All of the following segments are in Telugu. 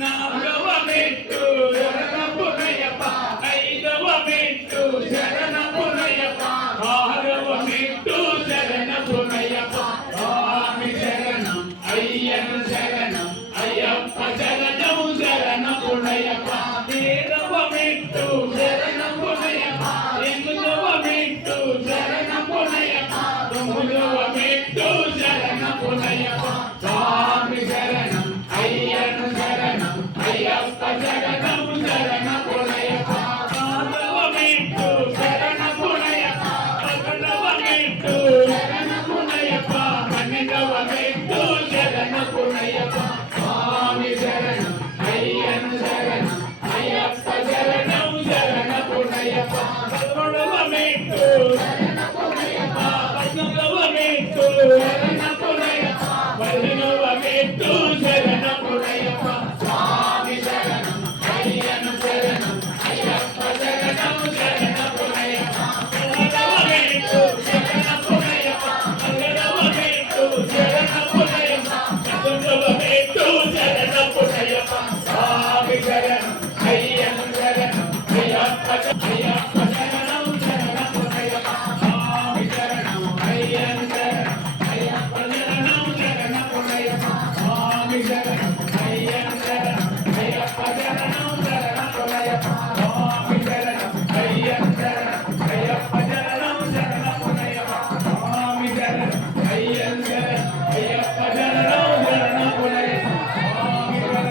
నాగవ మెట్టు శరణపునయప ఐదవ మెట్టు శరణపునయప ఆరవ మెట్టు శరణపునయప స్వామి శరణం అయ్యను శరణం అయ్యప్ప శరణం శరణపునయప ఏడవ మెట్టు శరణపునయప ఎనిమిదవ మెట్టు శరణపునయప తొమ్మిదవ మెట్టు శరణపునయప స్వామి శరణం అయ్యను శరణం అయ్యప్ప శరణం శరణపునయప ఆరవ మెట్టు శరణపునయప పదవ మెట్టు శరణపునయప పన్నెండవ మెట్టు శరణపునయప స్వామి శరణం అయ్యను శరణం అయ్యప్ప శరణం శరణపునయప పదమూడవ మెట్టు శరణపునయప పద్నాలుగవ మెట్టు శరణపునయప పదిహేనవ మెట్టు శరణపునయప స్వామి శరణం అయ్యను శరణం అయ్యప్ప శరణం శరణపునయప పదవ మెట్టు శరణపునయప పన్నెండవ మెట్టు శరణపునయప పదమూడవ మెట్టు శరణపునయప స్వామి శరణం అయ్యను శరణం అయ్యప్ప అయ్యప్ప శరణం శరణపునయప స్వామి శరణం అయ్యను శరణం అయ్యప్ప శరణం శరణపునయప స్వామి శరణం అయ్యను శరణం అయ్యప్ప శరణం శరణపునయప స్వామి శరణం అయ్యను శరణం అయ్యప్ప శరణం శరణపునయప స్వామి శరణం అయ్యను శరణం అయ్యప్ప శరణం శరణపునయప స్వామి శరణం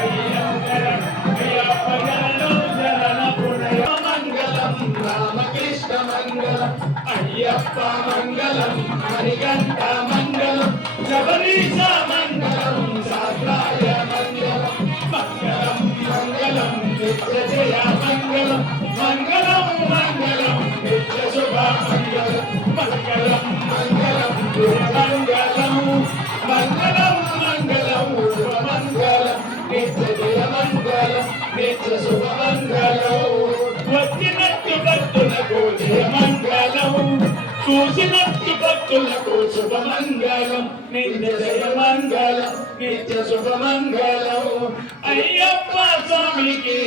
అయ్యను శరణం అయ్యప్ప శరణం శరణపునయప మంగళం రామకృష్ణ మంగళం అయ్యప్ప మంగళం హరిగంట మంగళం శబరీశ మంగళం శాస్త్రాయ మంగళం మంగళం మంగళం నిత్య జయ మంగళం మంగళం మంగళం నిత్య శుభ మంగళం మంగళం మంగళం మంగళం మంగళం మంగళం శుభ మంగళం నిత్య జయ మంగళం నిత్య శుభ మంగళం వచ్చినట్టు భక్తులకు జయ మంగళం చూసినట్టు భక్తులకు శుభ మంగళం నిత్య జయ మంగళం నిత్య శుభ మంగళం అయ్యప్ప స్వామికి